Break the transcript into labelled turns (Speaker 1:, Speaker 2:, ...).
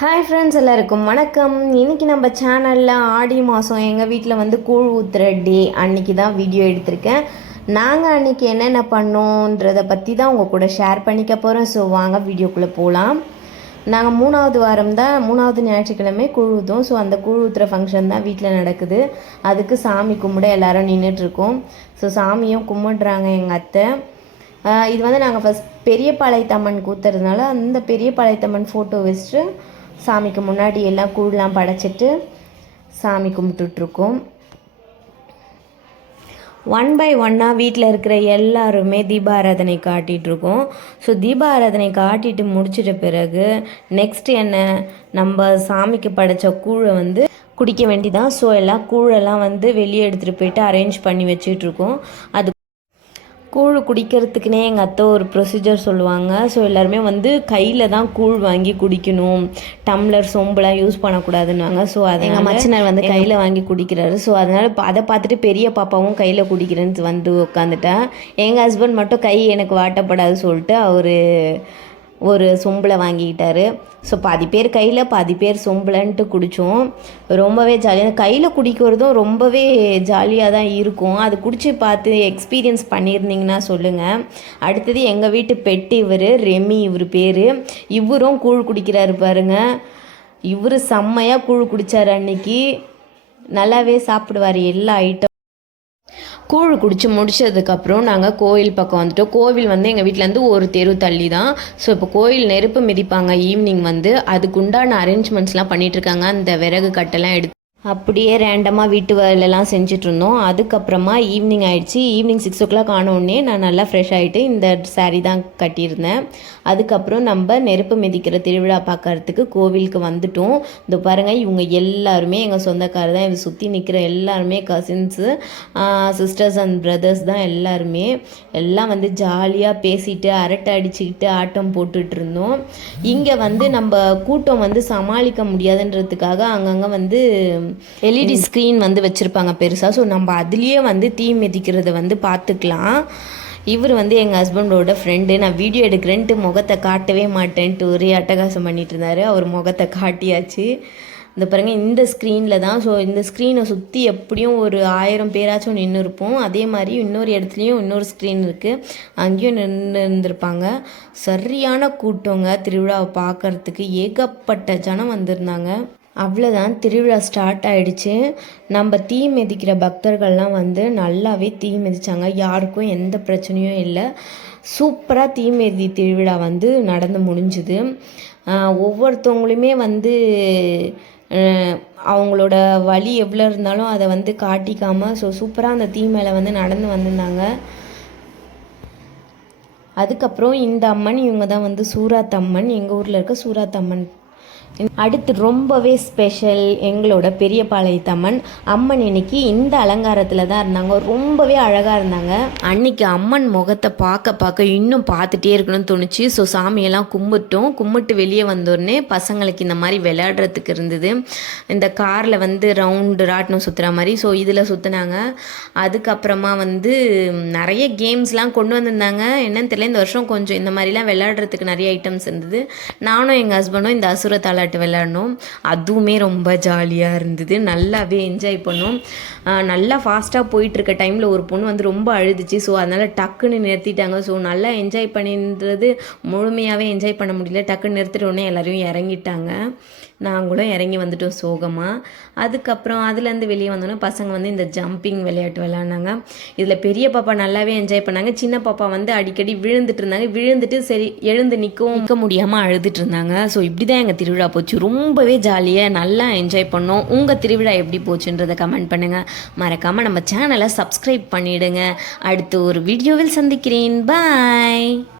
Speaker 1: Hi friends எல்லாருக்கும் வணக்கம். இன்னைக்கு நம்ம சேனலில் ஆடி மாதம் எங்கள் வீட்டில் வந்து கூழ் ஊத்துற டே அன்னைக்கு தான் வீடியோ எடுத்திருக்கேன். நாங்கள் அன்னைக்கு என்னென்ன பண்ணோன்றதை பற்றி தான் உங்கள் கூட ஷேர் பண்ணிக்க போகிறோம் ஸோ வாங்க வீடியோக்குள்ளே போகலாம் நாங்கள் மூணாவது வாரம் தான் மூணாவது ஞாயிற்றுக்கிழமை கூழ் ஊற்றுவோம் ஸோ அந்த கூழ் ஊற்றுற ஃபங்க்ஷன் தான் வீட்டில் நடக்குது. அதுக்கு சாமி கும்பிட எல்லோரும் நின்றுட்டுருக்கோம் ஸோ சாமியும் கும்பிடுறாங்க எங்கள் அத்தை. இது வந்து நாங்கள் ஃபஸ்ட் பெரிய பாளையத்தம்மன் கூத்துறதுனால அந்த பெரிய பாளையத்தம்மன் ஃபோட்டோ வச்சுட்டு சாமிக்கு முன்னாடி எல்லாம் கூழ்லாம் படைச்சிட்டு சாமி கும்பிட்டுட்ருக்கோம். ஒன் பை ஒன்னாக வீட்டில் இருக்கிற எல்லாருமே தீபாராதனை காட்டிகிட்ருக்கோம் ஸோ தீபாராதனை காட்டிட்டு முடிச்சிட்ட பிறகு நெக்ஸ்ட் என்ன? நம்ம சாமிக்கு படைச்ச கூழை வந்து குடிக்க வேண்டிதான். ஸோ எல்லாம் கூழெல்லாம் வந்து வெளியே எடுத்துகிட்டு போயிட்டு அரேஞ்ச் பண்ணி வச்சிட்ருக்கோம். அது கூழ் குடிக்கிறதுக்குனே எங்கள் அத்தை ஒரு ப்ரொசீஜர் சொல்லுவாங்க. ஸோ எல்லாருமே வந்து கையில் தான் கூழ் வாங்கி குடிக்கணும். டம்ளர் சொம்புலாம் யூஸ் பண்ணக்கூடாதுன்னாங்க ஸோ அதை எங்கள் மச்சினர் வந்து கையில் வாங்கி குடிக்கிறாரு. ஸோ அதனால் அதை பார்த்துட்டு பெரிய பாப்பாவும் கையில் குடிக்கிறேன்னு வந்து உட்காந்துட்டா எங்கள் ஹஸ்பண்ட் மட்டும் கை எனக்கு வாட்டப்படாது சொல்லிட்டு அவர் ஒரு சொம்பில் வாங்கிக்கிட்டாரு. ஸோ பாதி பேர் கையில் பாதி பேர் சொம்பிலன்ட்டு குடித்தோம் ரொம்பவே ஜாலியாக கையில் குடிக்கிறதும் ரொம்பவே ஜாலியாக தான் இருக்கும். அது குடித்து பார்த்து எக்ஸ்பீரியன்ஸ் பண்ணியிருந்தீங்கன்னா சொல்லுங்கள் அடுத்தது எங்கள் வீட்டு பெட்டு இவர் ரெமி இவர் பேர். இவரும் கூழ் குடிக்கிறாரு பாருங்க. இவர் செம்மையாக கூழ் குடித்தார் அன்னைக்கு. நல்லாவே சாப்பிடுவார் எல்லா ஐட்டம் கூழ் குடித்து முடிச்சதுக்கப்புறம் நாங்கள் கோயில் பக்கம் வந்துட்டோம். கோவில் வந்து எங்கள் வீட்டிலேருந்து ஒரு தெரு தள்ளி தான் ஸோ இப்போ கோயில் நெருப்பு மிதிப்பாங்க ஈவினிங் வந்து. அதுக்குண்டான அரேஞ்ச்மெண்ட்ஸ்லாம் பண்ணிகிட்ருக்காங்க அந்த விறகு கட்டெல்லாம் எடுத்து அப்படியே ரேண்டமாக வீட்டு வேலையெல்லாம் செஞ்சுட்டு இருந்தோம் அதுக்கப்புறமா ஈவினிங் ஆயிடுச்சு. ஈவினிங் சிக்ஸ் ஓ கிளாக் ஆனோடனே நான் நல்லா ஃப்ரெஷ் ஆகிட்டு இந்த சாரீ தான் கட்டியிருந்தேன். அதுக்கப்புறம் நம்ம நெருப்பு மிதிக்கிற திருவிழா பார்க்கறதுக்கு கோவிலுக்கு வந்துட்டோம். இந்த பாருங்கள் இவங்க எல்லாருமே எங்கள் சொந்தக்காரர் தான். இவங்க சுற்றி நிற்கிற எல்லாருமே கசின்ஸு சிஸ்டர்ஸ் அண்ட் பிரதர்ஸ் தான் எல்லாருமே. எல்லாம் வந்து ஜாலியாக பேசிட்டு அரட்டை அடிச்சுக்கிட்டு ஆட்டம் போட்டுட்டு இருந்தோம் இங்கே வந்து நம்ம கூட்டம் வந்து சமாளிக்க முடியாதுன்றதுக்காக அங்கங்கே வந்து எல்இடி ஸ்க்ரீன் வந்து வச்சுருப்பாங்க பெருசாக ஸோ நம்ம அதுலேயே வந்து தீ மிதிக்கிறத வந்து பார்த்துக்கலாம். இவர் வந்து எங்கள் ஹஸ்பண்டோட ஃப்ரெண்டு நான் வீடியோ எடுக்கிறேன்ட்டு முகத்தை காட்டவே மாட்டேன்ட்டு ஒரே அட்டகாசம் பண்ணிட்டு இருந்தார் அவர் முகத்தை காட்டியாச்சு. இந்த பாருங்கள் இந்த ஸ்க்ரீனில் தான். ஸோ இந்த ஸ்க்ரீனை சுற்றி எப்படியும் ஒரு ஆயிரம் பேராச்சும் நின்று இருப்போம் அதே மாதிரி இன்னொரு இடத்துலையும் இன்னொரு ஸ்க்ரீன் இருக்குது அங்கேயும் நின்று இருந்திருப்பாங்க சரியான கூட்டங்க திருவிழாவை பார்க்கறதுக்கு. ஏகப்பட்ட ஜனம் வந்திருந்தாங்க. அவ்வளோதான் திருவிழா ஸ்டார்ட் ஆகிடுச்சு நம்ம தீ மிதிக்கிற பக்தர்கள்லாம் வந்து நல்லாவே தீ மிதித்தாங்க யாருக்கும் எந்த பிரச்சனையும் இல்லை. சூப்பராக தீ மெதி திருவிழா வந்து நடந்து முடிஞ்சுது. ஒவ்வொருத்தவங்களுமே வந்து அவங்களோட வலி எவ்வளோ இருந்தாலும் அதை வந்து காட்டிக்காமல் ஸோ சூப்பராக அந்த தீ மேலே வந்து நடந்து வந்திருந்தாங்க. அதுக்கப்புறம் இந்த அம்மன் இவங்க தான் வந்து சூராத்தம்மன். எங்கள் ஊரில் இருக்க சூராத்தம்மன் அடுத்து ரொம்பவே ஸ்பெஷல் எங்களோட பெரிய பாளையத்தம்மன். அம்மன் இன்னைக்கு இந்த அலங்காரத்தில் தான் இருந்தாங்க. ரொம்பவே அழகாக இருந்தாங்க. அன்னைக்கு அம்மன் முகத்தை பார்க்க பார்க்க இன்னும் பார்த்துட்டே இருக்கணும்னு தோணுச்சு. ஸோ சாமியெல்லாம் கும்பிட்டோம். கும்பிட்டு வெளியே வந்தோடனே பசங்களுக்கு இந்த மாதிரி விளையாடுறதுக்கு இருந்தது. இந்த காரில் வந்து ரவுண்டு ராட்டினம் சுற்றுற மாதிரி ஸோ இதில் சுற்றுனாங்க அதுக்கப்புறமா வந்து நிறைய கேம்ஸ்லாம் கொண்டு வந்திருந்தாங்க. என்னன்னு தெரியல இந்த வருஷம் கொஞ்சம் இந்த மாதிரிலாம் விளையாடுறதுக்கு நிறைய ஐட்டம்ஸ் இருந்தது. நானும் எங்கள் ஹஸ்பண்டும் இந்த அசுர விளையாட்டு விளையாடினோம் அதுவுமே ரொம்ப ஜாலியாக இருந்தது. நல்லாவே என்ஜாய் பண்ணோம். நல்லா ஃபாஸ்ட்டாக போயிட்டுருக்க டைமில் ஒரு பொண்ணு வந்து ரொம்ப அழுதுச்சு. ஸோ அதனால் டக்குன்னு நிறுத்திட்டாங்க. ஸோ நல்லா என்ஜாய் பண்ணின்றது முழுமையாகவே என்ஜாய் பண்ண முடியல. டக்குன்னு நிறுத்திட்டோடனே எல்லோரையும் இறங்கிட்டாங்க. நாங்களும் இறங்கி வந்துட்டோம் சோகமாக அதுக்கப்புறம் அதுலேருந்து வெளியே வந்தோன்னே பசங்க வந்து இந்த ஜம்பிங் விளையாட்டு விளையாடினாங்க. இதில் பெரிய பாப்பா நல்லாவே என்ஜாய் பண்ணாங்க. சின்ன பாப்பா வந்து அடிக்கடி விழுந்துட்டு இருந்தாங்க. விழுந்துட்டு சரி எழுந்து நிற்கவும் நிற்க முடியாமல் அழுதுட்டு இருந்தாங்க. ஸோ இப்படி தான் எங்கள் திருவிழா போச்சு. ரொம்பவே ஜாலியாக நல்லா என்ஜாய் பண்ணோம். உங்கள் திருவிழா எப்படி போச்சுன்றதை கமெண்ட் பண்ணுங்கள் மறக்காமல் நம்ம சேனலை சப்ஸ்கிரைப் பண்ணிவிடுங்க அடுத்து ஒரு வீடியோவில் சந்திக்கிறேன். பாய்